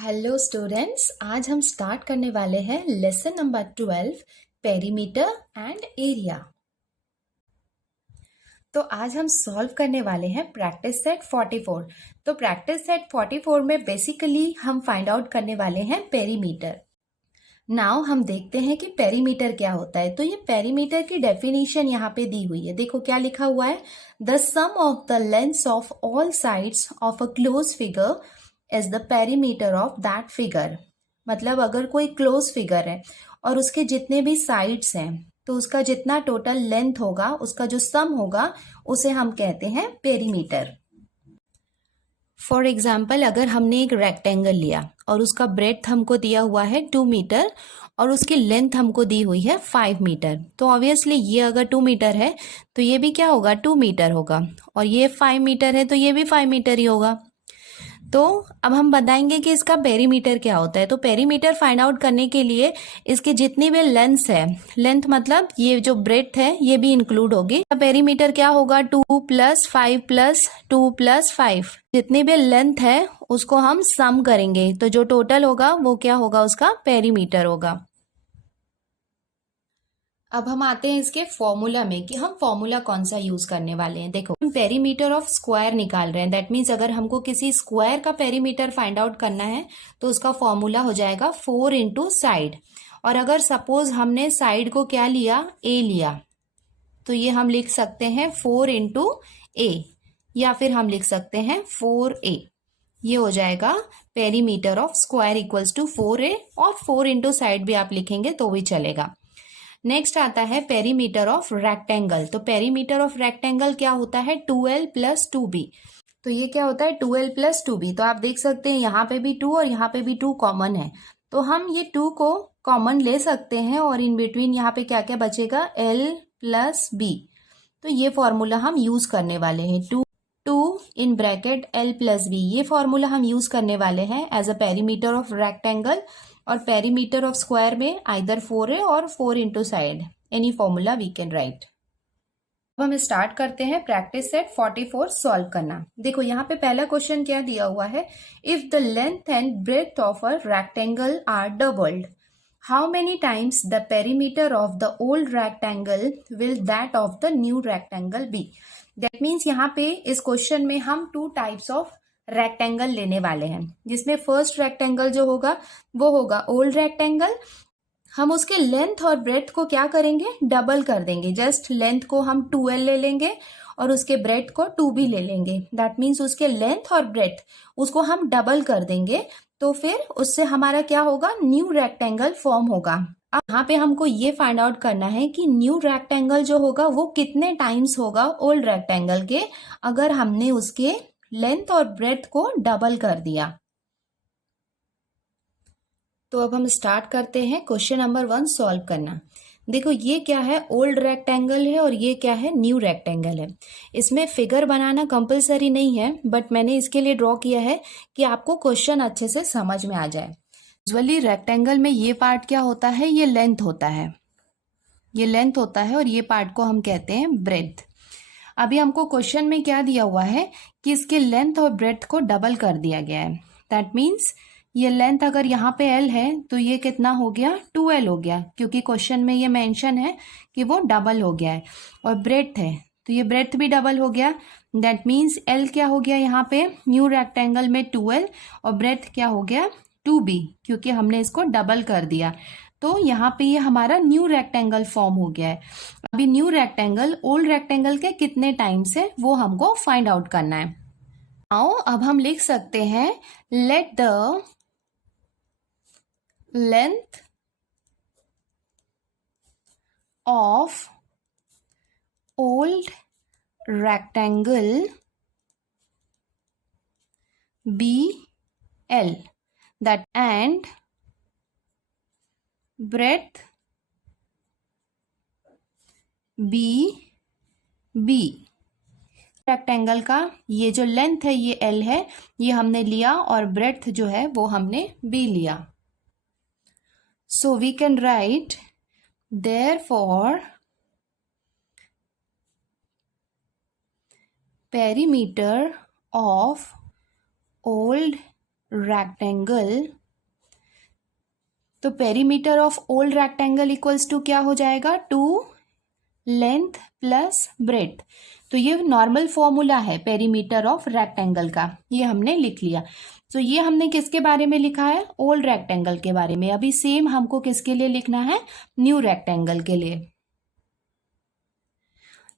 Hello students, आज हम start करने वाले हैं lesson number 12 perimeter and area. तो आज हम सॉल्व करने वाले हैं प्रैक्टिस सेट 44। तो प्रैक्टिस सेट 44 में बेसिकली हम फाइंड आउट करने वाले हैं पेरीमीटर। नाउ हम देखते हैं कि पेरीमीटर क्या होता है। तो ये पेरीमीटर की डेफिनेशन यहाँ पे दी हुई है। देखो क्या लिखा हुआ है, the sum of the lengths of all sides of a close figure is the perimeter of that figure. मतलब अगर कोई क्लोज फिगर है और उसके जितने भी साइड्स हैं तो उसका जितना टोटल लेंथ होगा, उसका जो सम होगा, उसे हम कहते हैं पेरीमीटर। फॉर एग्जाम्पल, अगर हमने एक रेक्टेंगल लिया और उसका ब्रेड्थ हमको दिया हुआ है 2 मीटर और उसकी लेंथ हमको दी हुई है 5 मीटर, तो ऑब्वियसली ये अगर 2 मीटर है तो ये भी क्या होगा, 2 मीटर होगा, और ये 5 मीटर है तो ये भी 5 मीटर ही होगा। तो अब हम बताएंगे कि इसका पेरीमीटर क्या होता है। तो पेरीमीटर फाइंड आउट करने के लिए इसके जितनी भी लेंथ है, लेंथ मतलब ये जो ब्रेड्थ है ये भी इंक्लूड होगी। पेरीमीटर क्या होगा, 2 + 5 + 2 + 5, जितनी भी लेंथ है उसको हम सम करेंगे तो जो टोटल होगा वो क्या होगा, उसका पेरीमीटर होगा। अब हम आते हैं इसके फॉर्मूला में कि हम फॉर्मूला कौन सा यूज करने वाले हैं। देखो, हम पेरीमीटर ऑफ स्क्वायर निकाल रहे हैं। दैट मीन्स अगर हमको किसी स्क्वायर का पेरीमीटर फाइंड आउट करना है तो उसका फॉर्मूला हो जाएगा 4 × साइड। और अगर सपोज हमने साइड को क्या लिया, ए लिया, तो ये हम लिख सकते हैं 4 × ए, या फिर हम लिख सकते हैं 4a। ये हो जाएगा perimeter of square equals to 4a, और 4 × साइड भी आप लिखेंगे तो भी चलेगा। नेक्स्ट आता है पेरीमीटर ऑफ रेक्टेंगल। तो पेरीमीटर ऑफ रेक्टेंगल क्या होता है, 2l + 2b। तो ये क्या होता है, 2l + 2b। तो आप देख सकते हैं यहाँ पे भी 2 और यहाँ पे भी 2 कॉमन है, तो हम ये 2 को कॉमन ले सकते हैं और इन बिटवीन यहाँ पे क्या क्या बचेगा, l + b। तो ये फॉर्मूला हम यूज करने वाले हैं, 2 इन ब्रैकेट l + b। ये फॉर्मूला हम यूज करने वाले हैं as a perimeter of rectangle. और पेरीमीटर ऑफ स्क्वायर में आइदर 4 है और 4 × side, any formula we can write. अब हम स्टार्ट करते हैं प्रैक्टिस सेट 44 सॉल्व करना। देखो यहाँ पे पहला क्वेश्चन क्या दिया हुआ है, if the length and breadth of a rectangle are doubled, how many times the perimeter of the old rectangle will that of the new rectangle be. That means यहाँ पे इस क्वेश्चन में हम 2 टाइप्स ऑफ रेक्टेंगल लेने वाले हैं, जिसमें first rectangle जो होगा वो होगा ओल्ड रेक्टेंगल। हम उसके लेंथ और ब्रेड्थ को क्या करेंगे, डबल कर देंगे। जस्ट लेंथ को हम 2l ले लेंगे और उसके ब्रेड्थ को 2b ले लेंगे। दैट मीन्स उसके लेंथ और ब्रेड्थ उसको हम डबल कर देंगे, तो फिर उससे हमारा क्या होगा, न्यू रेक्टेंगल फॉर्म होगा। अब यहाँ पे हमको ये फाइंड आउट करना है कि न्यू रेक्टेंगल जो होगा वो कितने टाइम्स होगा ओल्ड रेक्टेंगल के, अगर हमने उसके लेंथ और ब्रेड्थ को डबल कर दिया। तो अब हम स्टार्ट करते हैं क्वेश्चन नंबर 1 सॉल्व करना। देखो ये क्या है, ओल्ड रेक्टेंगल है और ये क्या है, न्यू रेक्टेंगल है। इसमें फिगर बनाना कंपलसरी नहीं है, बट मैंने इसके लिए ड्रॉ किया है कि आपको क्वेश्चन अच्छे से समझ में आ जाए। यूजुअली रेक्टेंगल में ये पार्ट क्या होता है, ये लेंथ होता है, ये लेंथ होता है और ये पार्ट को हम कहते हैं ब्रेड्थ। अभी हमको क्वेश्चन में क्या दिया हुआ है कि इसके लेंथ और ब्रेड्थ को डबल कर दिया गया है। दैट मीन्स ये लेंथ अगर यहाँ पे l है तो ये कितना हो गया, 2l हो गया, क्योंकि क्वेश्चन में ये मेंशन है कि वो डबल हो गया है। और ब्रेड्थ है तो ये ब्रेड्थ भी डबल हो गया। दैट मीन्स l क्या हो गया यहाँ पे, न्यू रेक्टेंगल में 2l, और ब्रेड्थ क्या हो गया, 2b, क्योंकि हमने इसको डबल कर दिया। तो यहाँ पे ये हमारा न्यू रेक्टेंगल फॉर्म हो गया है। अभी न्यू रेक्टेंगल ओल्ड रेक्टेंगल के कितने टाइम्स है वो हमको फाइंड आउट करना है। आओ अब हम लिख सकते हैं, let the length of old rectangle be L, that and breadth be B। Rectangle का ये जो लेंथ है ये L है, ये हमने लिया, और ब्रेड्थ जो है वो हमने B लिया। So we can write, therefore perimeter of old rectangle, तो perimeter of old rectangle equals to क्या हो जाएगा, 2 लेंथ प्लस ब्रेथ। तो ये नॉर्मल फॉर्मूला है पेरीमीटर ऑफ रेक्टेंगल का, ये हमने लिख लिया। तो ये हमने किसके बारे में लिखा है, ओल्ड रेक्टेंगल के बारे में। अभी सेम हमको किसके लिए लिखना है, न्यू रेक्टेंगल के लिए।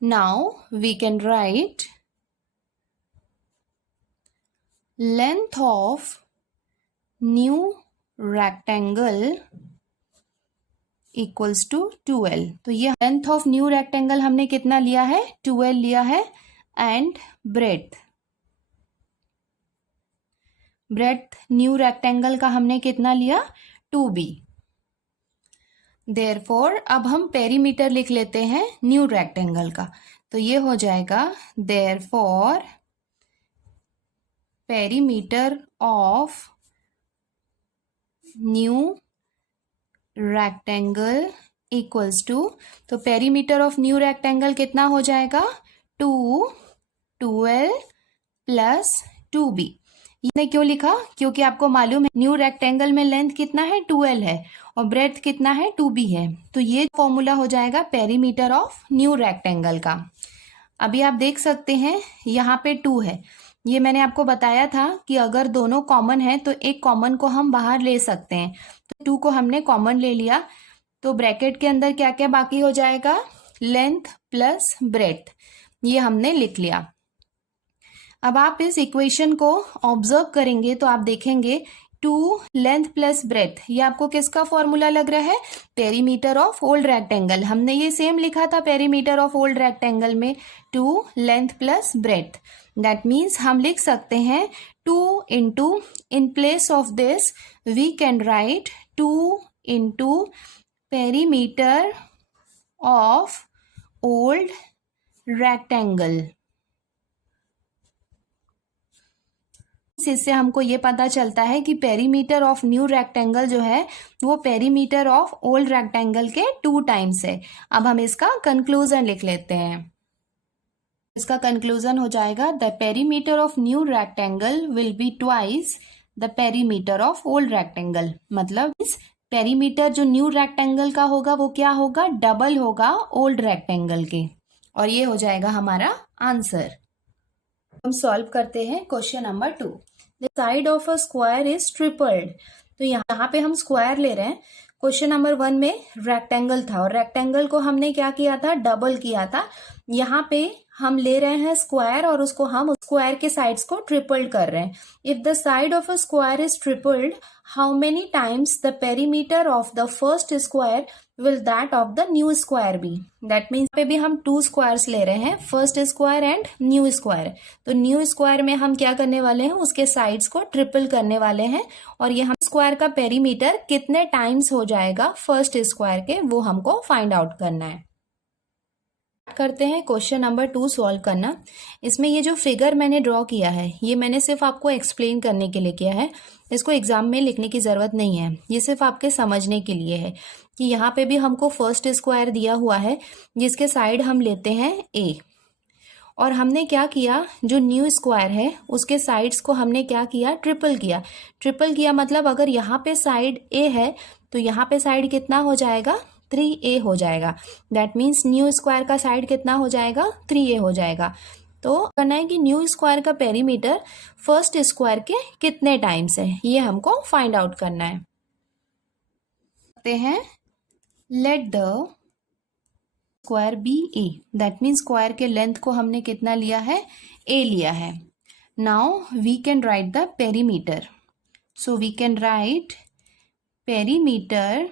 Now we can write length of new rectangle equals to 2L। तो ये लेंथ ऑफ न्यू रेक्टेंगल हमने कितना लिया है, 2L लिया है, एंड ब्रेथ न्यू रेक्टेंगल का हमने कितना लिया, 2B। देयरफॉर अब हम पेरीमीटर लिख लेते हैं न्यू रेक्टेंगल का। तो ये हो जाएगा therefore perimeter of new rectangle equals to, तो पेरीमीटर ऑफ न्यू रेक्टेंगल कितना हो जाएगा, 2L प्लस 2B। इसने क्यों लिखा, क्योंकि आपको मालूम है न्यू रेक्टेंगल में लेंथ कितना है, 2L है, और ब्रेथ कितना है, 2B है। तो ये फॉर्मूला हो जाएगा पेरीमीटर ऑफ न्यू रेक्टेंगल का। अभी आप देख सकते हैं यहाँ पे 2 है। ये मैंने आपको बताया था कि अगर दोनों कॉमन है तो एक कॉमन को हम बाहर ले सकते हैं। तो 2 को हमने कॉमन ले लिया, तो ब्रैकेट के अंदर क्या क्या बाकी हो जाएगा, लेंथ प्लस ब्रेथ, ये हमने लिख लिया। अब आप इस इक्वेशन को ऑब्जर्व करेंगे तो आप देखेंगे 2 लेंथ प्लस ब्रेथ, ये आपको किसका फॉर्मूला लग रहा है, पेरीमीटर ऑफ ओल्ड रेक्टेंगल। हमने ये सेम लिखा था पेरीमीटर ऑफ ओल्ड रेक्टेंगल में, 2 length plus breadth. That means हम लिख सकते हैं 2 into, in place of this we can write 2 into perimeter of old rectangle. इससे हमको ये पता चलता है कि पेरीमीटर ऑफ न्यू रेक्टेंगल जो है वो पेरीमीटर ऑफ ओल्ड रेक्टेंगल के 2 टाइम्स है। अब हम इसका कंक्लूजन लिख लेते हैं। इसका कंक्लूजन हो जाएगा the perimeter of new rectangle will be twice the perimeter of old rectangle. मतलब इस पेरीमीटर जो न्यू रेक्टेंगल का होगा वो क्या होगा, डबल होगा ओल्ड रेक्टेंगल के, और ये हो जाएगा हमारा आंसर। हम सॉल्व करते हैं question number 2। The side of a square is tripled. तो यहाँ पे हम स्क्वायर ले रहे हैं। क्वेश्चन नंबर 1 में रेक्टेंगल था और रेक्टेंगल को हमने क्या किया था, डबल किया था। यहाँ पे हम ले रहे हैं स्क्वायर और उसको हम स्क्वायर के साइड्स को ट्रिपल्ड कर रहे हैं। If the side of a square is tripled, how many times the perimeter of the first square will that of the new square be. That means पे भी हम 2 स्क्वायर्स ले रहे हैं, first square and new square. तो new square में हम क्या करने वाले हैं, उसके साइड्स को ट्रिपल करने वाले हैं, और ये हम स्क्वायर का पेरीमीटर कितने टाइम्स हो जाएगा फर्स्ट स्क्वायर के, वो हमको फाइंड आउट करना है। करते हैं क्वेश्चन नंबर 2 सॉल्व करना। इसमें ये जो फिगर मैंने ड्रॉ किया है ये मैंने सिर्फ आपको एक्सप्लेन करने के लिए किया है, इसको एग्जाम में लिखने की ज़रूरत नहीं है, ये सिर्फ आपके समझने के लिए है कि यहाँ पे भी हमको फर्स्ट स्क्वायर दिया हुआ है जिसके साइड हम लेते हैं ए, और हमने क्या किया, जो न्यू स्क्वायर है उसके साइड्स को हमने क्या किया, ट्रिपल किया। ट्रिपल किया मतलब अगर यहाँ पे साइड ए है तो यहाँ पे साइड कितना हो जाएगा, 3A हो जाएगा। दैट मीन्स न्यू स्क्वायर का साइड कितना हो जाएगा, 3A हो जाएगा। तो करना है कि न्यू स्क्वायर का पेरीमीटर फर्स्ट स्क्वायर के कितने टाइम्स है, ये हमको फाइंड आउट करना है। करते हैं, let the square be A. That means square के लेंथ को हमने कितना लिया है, A लिया है। Now we can write the perimeter. So we can write perimeter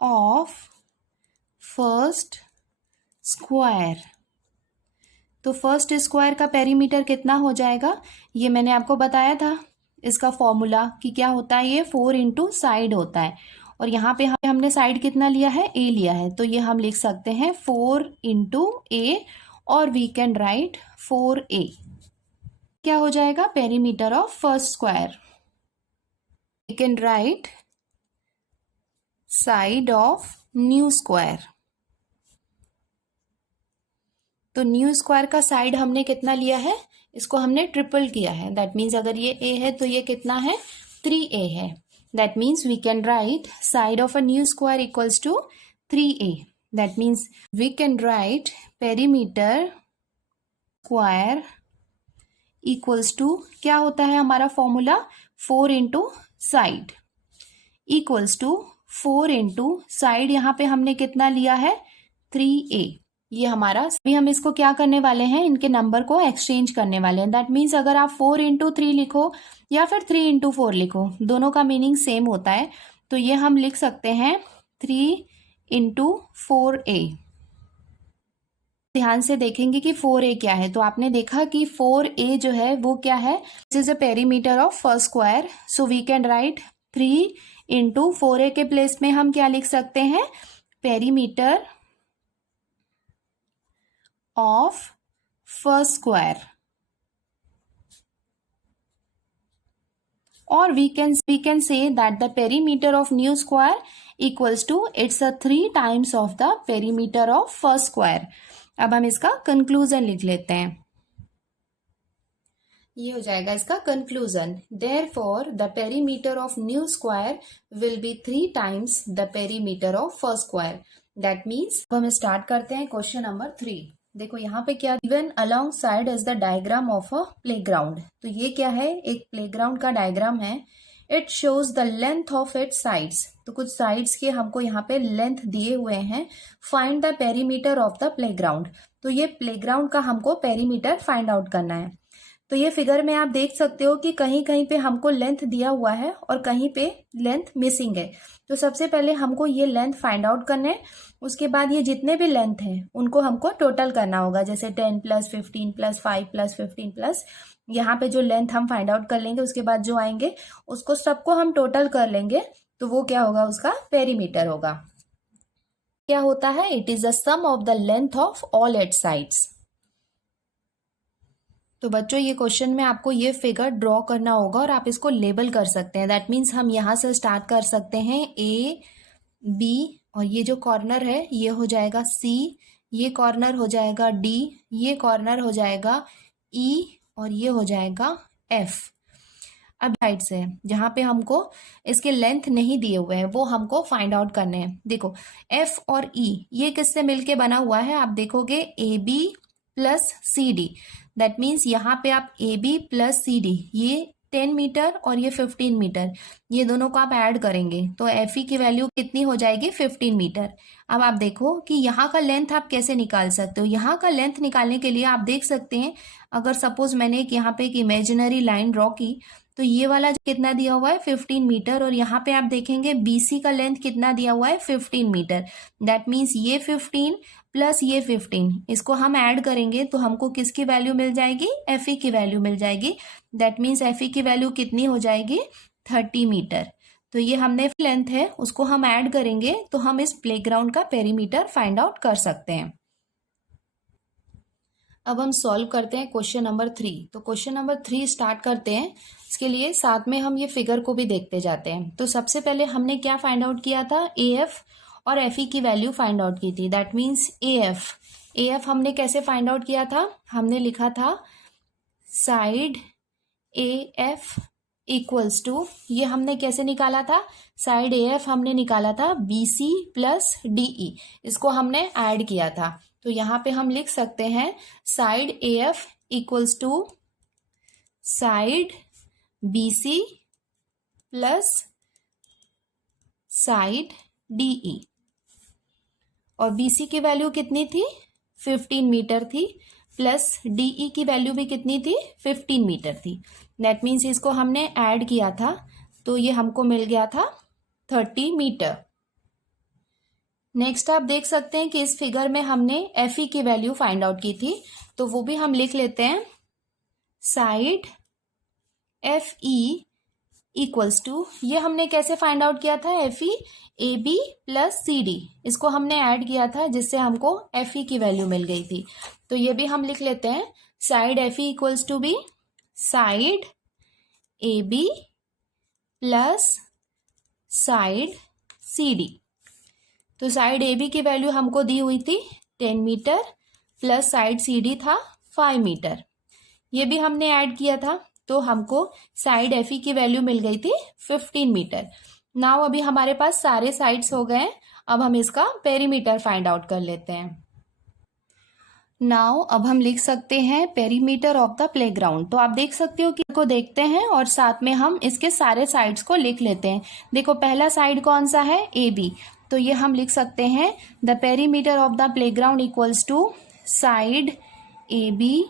of first square. तो फर्स्ट स्क्वायर का पेरीमीटर कितना हो जाएगा, ये मैंने आपको बताया था इसका फॉर्मूला कि क्या होता है, ये 4 इंटू साइड होता है, और यहाँ पे हमने साइड कितना लिया है, A लिया है। तो ये हम लिख सकते हैं 4 इंटू A, और वी कैन राइट 4A। क्या हो जाएगा, perimeter of first square. We can write side of new square. तो न्यू स्क्वायर का साइड हमने कितना लिया है, इसको हमने ट्रिपल किया है, दैट मीन्स अगर ये a है तो ये कितना है 3a है। That means we can write side of a new square equals to 3a। That means we can write perimeter square equals to, क्या होता है हमारा formula, 4 into side equals to 4 into side, यहाँ पे हमने कितना लिया है 3a। ये हमारा, अभी हम इसको क्या करने वाले हैं, इनके नंबर को एक्सचेंज करने वाले हैं। दैट मीन्स अगर आप 4 इंटू 3 लिखो या फिर 3 इंटू 4 लिखो, दोनों का मीनिंग सेम होता है। तो ये हम लिख सकते हैं 3 इंटू 4a। ध्यान से देखेंगे कि 4a क्या है, तो आपने देखा कि 4a जो है वो क्या है, this is a perimeter of first square. So we can write 3 into 4a के प्लेस में हम क्या लिख सकते हैं, perimeter of first square, or we can say that the perimeter of new square equals to, it's a 3 times of the perimeter of first square। अब हम इसका कंक्लूजन लिख लेते हैं, ये हो जाएगा इसका conclusion. Therefore the perimeter of new square will be 3 times the perimeter of first square। That means अब हम स्टार्ट करते हैं क्वेश्चन नंबर 3। देखो यहाँ पे क्या, given along side is the diagram of a playground. तो ये क्या है, एक प्लेग्राउंड का डायग्राम है। It shows the length of its sides, तो कुछ साइड्स के हमको यहाँ पे लेंथ दिए हुए हैं। Find the perimeter of the playground, तो ये प्लेग्राउंड का हमको पेरीमीटर फाइंड आउट करना है। तो ये फिगर में आप देख सकते हो कि कहीं कहीं पे हमको लेंथ दिया हुआ है और कहीं पे लेंथ मिसिंग है। तो सबसे पहले हमको ये लेंथ फाइंड आउट करना है, उसके बाद ये जितने भी लेंथ हैं उनको हमको टोटल करना होगा, जैसे 10 प्लस 15 प्लस 5 प्लस 15 प्लस, यहाँ पे जो लेंथ हम फाइंड आउट कर लेंगे उसके बाद जो आएंगे उसको सबको हम टोटल कर लेंगे, तो वो क्या होगा, उसका पेरीमीटर होगा। क्या होता है, it is the sum of the length of all its sides. तो बच्चों ये क्वेश्चन में आपको ये फिगर ड्रॉ करना होगा और आप इसको लेबल कर सकते हैं। दैट मीन्स हम यहाँ से स्टार्ट कर सकते हैं ए बी, और ये जो कॉर्नर है ये हो जाएगा सी, ये कॉर्नर हो जाएगा डी, ये कॉर्नर हो जाएगा ई, और ये हो जाएगा एफ। अब साइड से जहाँ पे हमको इसके लेंथ नहीं दिए हुए हैं वो हमको फाइंड आउट करने हैं। देखो एफ और ई ये किससे मिलके बना हुआ है, आप देखोगे A B plus C D. That means यहाँ पे आप A B plus C D, ये 10 मीटर और ये 15 मीटर, ये दोनों को आप ऐड करेंगे तो एफ ई की वैल्यू कितनी हो जाएगी 15 मीटर। अब आप देखो कि यहाँ का लेंथ आप कैसे निकाल सकते हो। यहाँ का लेंथ निकालने के लिए आप देख सकते हैं, अगर सपोज मैंने यहाँ पे एक इमेजिनरी लाइन ड्रॉ की तो ये वाला कितना दिया हुआ है 15 मीटर, और यहाँ पे आप देखेंगे बीसी का लेंथ कितना दिया हुआ है 15 मीटर। दैट मीन्स ये 15 प्लस ये 15, इसको हम ऐड करेंगे तो हमको किसकी वैल्यू मिल जाएगी, एफ ई की वैल्यू मिल जाएगी। दैट मीन्स एफ ई की वैल्यू कितनी हो जाएगी 30 मीटर। तो ये हमने लेंथ है उसको हम ऐड करेंगे तो हम इस प्लेग्राउंड का पेरीमीटर फाइंड आउट कर सकते हैं। अब हम सॉल्व करते हैं क्वेश्चन नंबर 3। तो क्वेश्चन नंबर 3 स्टार्ट करते हैं, इसके लिए साथ में हम ये फिगर को भी देखते जाते हैं। तो सबसे पहले हमने क्या फाइंड आउट किया था, ए एफ और एफ ई की वैल्यू फाइंड आउट की थी। दैट मीन्स ए एफ हमने कैसे फाइंड आउट किया था, हमने लिखा था side A F equals to, ये हमने कैसे निकाला था, साइड ए एफ हमने निकाला था B C plus D E, इसको हमने ऐड किया था। तो यहाँ पे हम लिख सकते हैं side A F equals to side B C plus side D E, और बी सी की वैल्यू कितनी थी 15 मीटर थी, प्लस डी ई की वैल्यू भी कितनी थी 15 मीटर थी। दैट मीन्स इसको हमने ऐड किया था तो ये हमको मिल गया था 30 मीटर। नेक्स्ट आप देख सकते हैं कि इस फिगर में हमने एफ ई की वैल्यू फाइंड आउट की थी, तो वो भी हम लिख लेते हैं side F E equals to, ये हमने कैसे फाइंड आउट किया था, F E A B plus C D, इसको हमने ऐड किया था जिससे हमको एफ ई की वैल्यू मिल गई थी। तो ये भी हम लिख लेते हैं side F E equals to B side A B plus side C D. तो साइड ए बी की वैल्यू हमको दी हुई थी 10 meter plus side C D था 5 मीटर। ये भी हमने ऐड किया था, तो हमको साइड एफई की वैल्यू मिल गई थी 15 मीटर। नाउ अभी हमारे पास सारे साइड्स हो गए। अब हम इसका पेरीमीटर फाइंड आउट कर लेते हैं। नाउ अब हम लिख सकते हैं पेरीमीटर ऑफ द प्लेग्राउंड। तो आप देख सकते हो कि को देखते हैं और साथ में हम इसके सारे साइड्स को लिख लेते हैं। देखो पहला साइड कौन सा है, ए बी, तो ये हम लिख सकते हैं the perimeter of the playground equals to side A B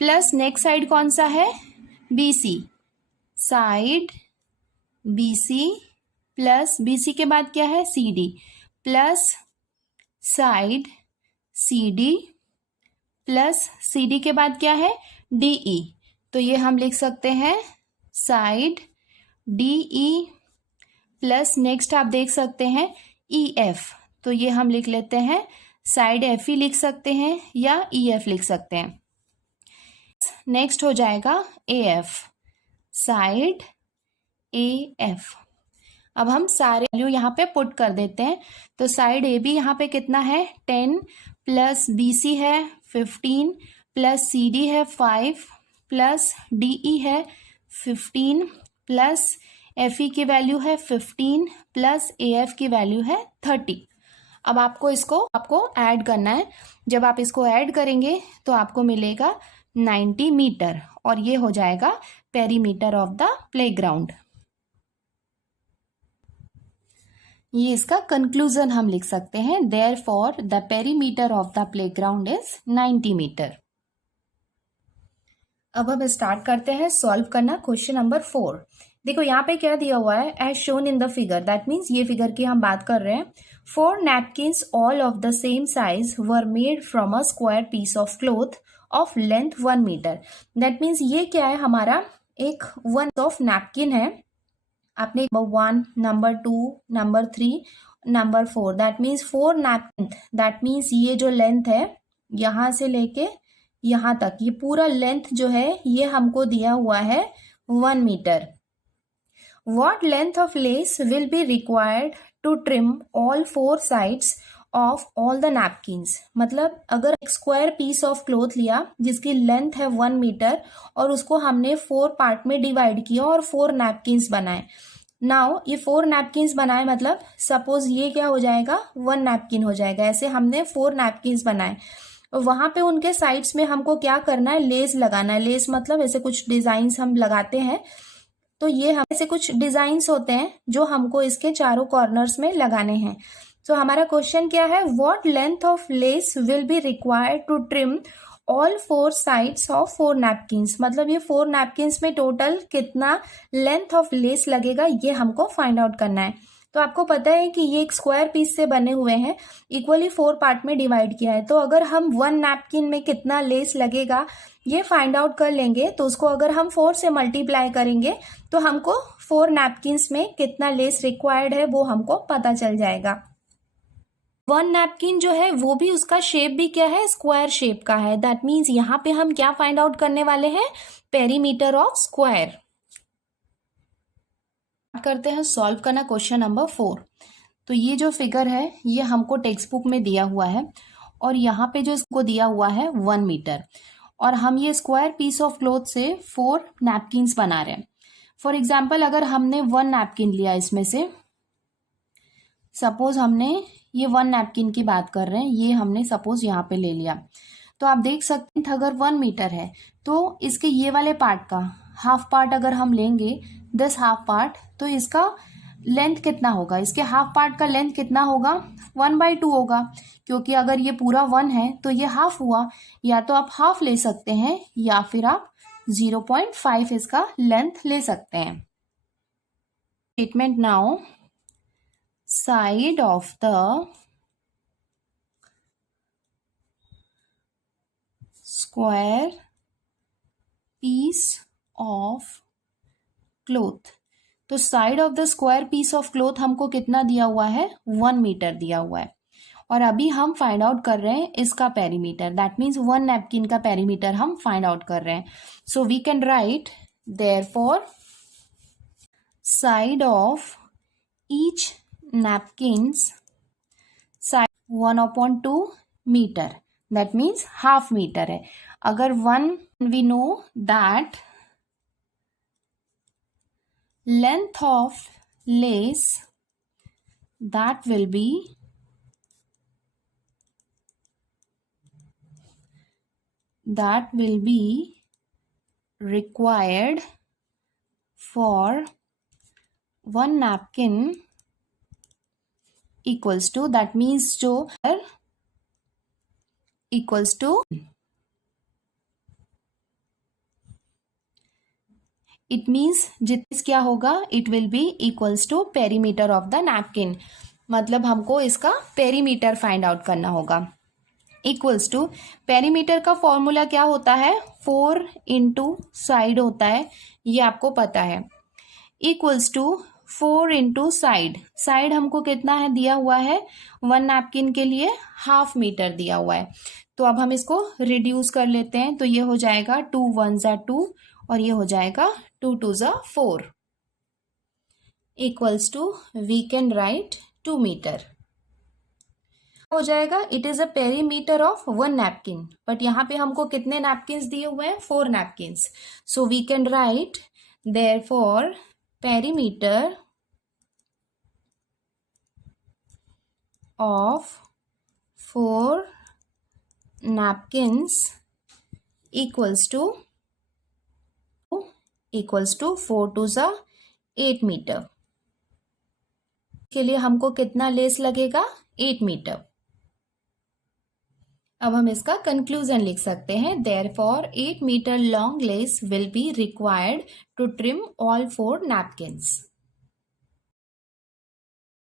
plus next side कौन सा है, B C, side B C plus B C के बाद क्या है, C D, plus side C D plus C D के बाद क्या है, डी ई। तो ये हम लिख सकते हैं side D E plus next आप देख सकते हैं ई एफ। तो ये हम लिख लेते हैं साइड एफ ई लिख सकते हैं या ई एफ लिख सकते हैं। नेक्स्ट हो जाएगा A F, side A F. अब हम सारे वैल्यू यहाँ पे पुट कर देते हैं। तो साइड ए बी यहाँ पे कितना है, 10 प्लस बी सी है 15 प्लस सी डी है 5 प्लस डी ई है 15 प्लस एफ ई की वैल्यू है 15 प्लस ए एफ की वैल्यू है 30। अब आपको ऐड करना है। जब आप इसको ऐड करेंगे तो आपको मिलेगा 90 मीटर और ये हो जाएगा पेरीमीटर ऑफ द प्लेग्राउंड। ये इसका कंक्लूजन हम लिख सकते हैं, therefore the perimeter of the playground is 90 meter. अब हम स्टार्ट करते हैं सॉल्व करना क्वेश्चन नंबर 4। देखो यहाँ पे क्या दिया हुआ है, as shown in the figure, that means ये फिगर की हम बात कर रहे हैं। 4 napkins all of the same size were made from a square piece of cloth of length 1 meter. That means ये क्या है, हमारा एक वन ऑफ नैपकिन है। आपने number 1, number 2, number 3, number 4, that means 4 napkin. That means ये जो length है यहाँ से लेके यहाँ तक, ये पूरा लेंथ जो है ये हमको दिया हुआ है 1 metre. What length of lace will be required to trim all 4 sides of all the napkins? मतलब अगर एक स्क्वायर पीस ऑफ क्लोथ लिया जिसकी लेंथ है 1 मीटर और उसको हमने 4 पार्ट में डिवाइड किया और 4 नैपकिन्स बनाए। नाउ ये 4 नैपकिन्स बनाए, मतलब सपोज ये क्या हो जाएगा, 1 नैपकिन हो जाएगा। ऐसे हमने 4 नैपकिन्स बनाए। वहां पे उनके साइड्स में हमको क्या करना है, लेस लगाना है। लेस मतलब ऐसे कुछ डिजाइन्स हम लगाते हैं। तो ये हम ऐसे कुछ डिजाइन्स होते हैं जो हमको इसके चारों कॉर्नर्स में लगाने हैं। तो हमारा क्वेश्चन क्या है, what length of lace will be required to trim all 4 sides of 4 napkins. मतलब ये 4 नैपकिन्स में टोटल कितना लेंथ ऑफ लेस लगेगा, ये हमको फाइंड आउट करना है। तो आपको पता है कि ये एक स्क्वायर पीस से बने हुए हैं, इक्वली 4 पार्ट में डिवाइड किया है। तो अगर हम 1 नैपकिन में कितना लेस लगेगा ये फाइंड आउट कर लेंगे, तो उसको अगर हम 4 से मल्टीप्लाई करेंगे तो हमको 4 नैपकिन्स में कितना लेस रिक्वायर्ड है वो हमको पता चल जाएगा। 1 नैपकिन जो है वो भी, उसका शेप भी क्या है, स्क्वायर शेप का है। दैट मीन्स यहाँ पे हम क्या फाइंड आउट करने वाले हैं, पेरीमीटर ऑफ स्क्वायर। करते हैं सॉल्व करना क्वेश्चन नंबर 4। तो ये जो फिगर है ये हमको टेक्स्ट बुक में दिया हुआ है और यहाँ पे जो इसको दिया हुआ है 1 मीटर, और हम ये स्क्वायर पीस ऑफ क्लोथ से 4 नैपकिन्स बना रहे हैं। फॉर एग्जाम्पल अगर हमने 1 नैपकिन लिया, इसमें से सपोज हमने ये 1 नैपकिन की बात कर रहे हैं, ये हमने सपोज यहाँ पे ले लिया। तो आप देख सकते हैं अगर 1 मीटर है तो इसके ये वाले पार्ट का हाफ पार्ट अगर हम लेंगे, 10 हाफ पार्ट, तो इसका लेंथ कितना होगा, इसके हाफ पार्ट का लेंथ कितना होगा, 1/2 होगा। क्योंकि अगर ये पूरा 1 है तो ये हाफ हुआ। या तो आप हाफ ले सकते हैं या फिर आप 0.5 इसका लेंथ ले सकते हैं। Statement now, side of the square piece of cloth. तो side of the square piece of cloth हमको कितना दिया हुआ है, 1 मीटर दिया हुआ है। और अभी हम फाइंड आउट कर रहे हैं इसका पेरीमीटर, दैट मीन्स 1 नैपकिन का पेरीमीटर हम फाइंड आउट कर रहे हैं। So we can write therefore side of each napkins side 1/2 meter, that means half meter है। अगर 1 we know that length of lace that will be required for one napkin equals to, that means जो equals to, it means जिस क्या होगा, it will be equals to perimeter of the napkin, मतलब हमको इसका perimeter find out करना होगा। Equals to perimeter का फॉर्मूला क्या होता है, 4 इंटू साइड होता है, ये आपको पता है। Equals to 4 into side, side हमको कितना है दिया हुआ है, 1 नैपकिन के लिए 1/2 मीटर दिया हुआ है। तो अब हम इसको रिड्यूस कर लेते हैं, तो ये हो जाएगा 2 1 ज़ा 2 और ये हो जाएगा 2 2 ज़ा 4 equals to we can write 2 meter हो जाएगा। It is a perimeter of 1 napkin, but यहाँ पे हमको कितने नैपकिन्स दिए हुए हैं, 4 napkins. So we can write therefore perimeter of 4 napkins equals to 4 2 ज़ा 8 मीटर। के लिए हमको कितना लेस लगेगा, 8 मीटर। अब हम इसका कंक्लूजन लिख सकते हैं, therefore 8 meter long lace will be required to trim all 4 napkins.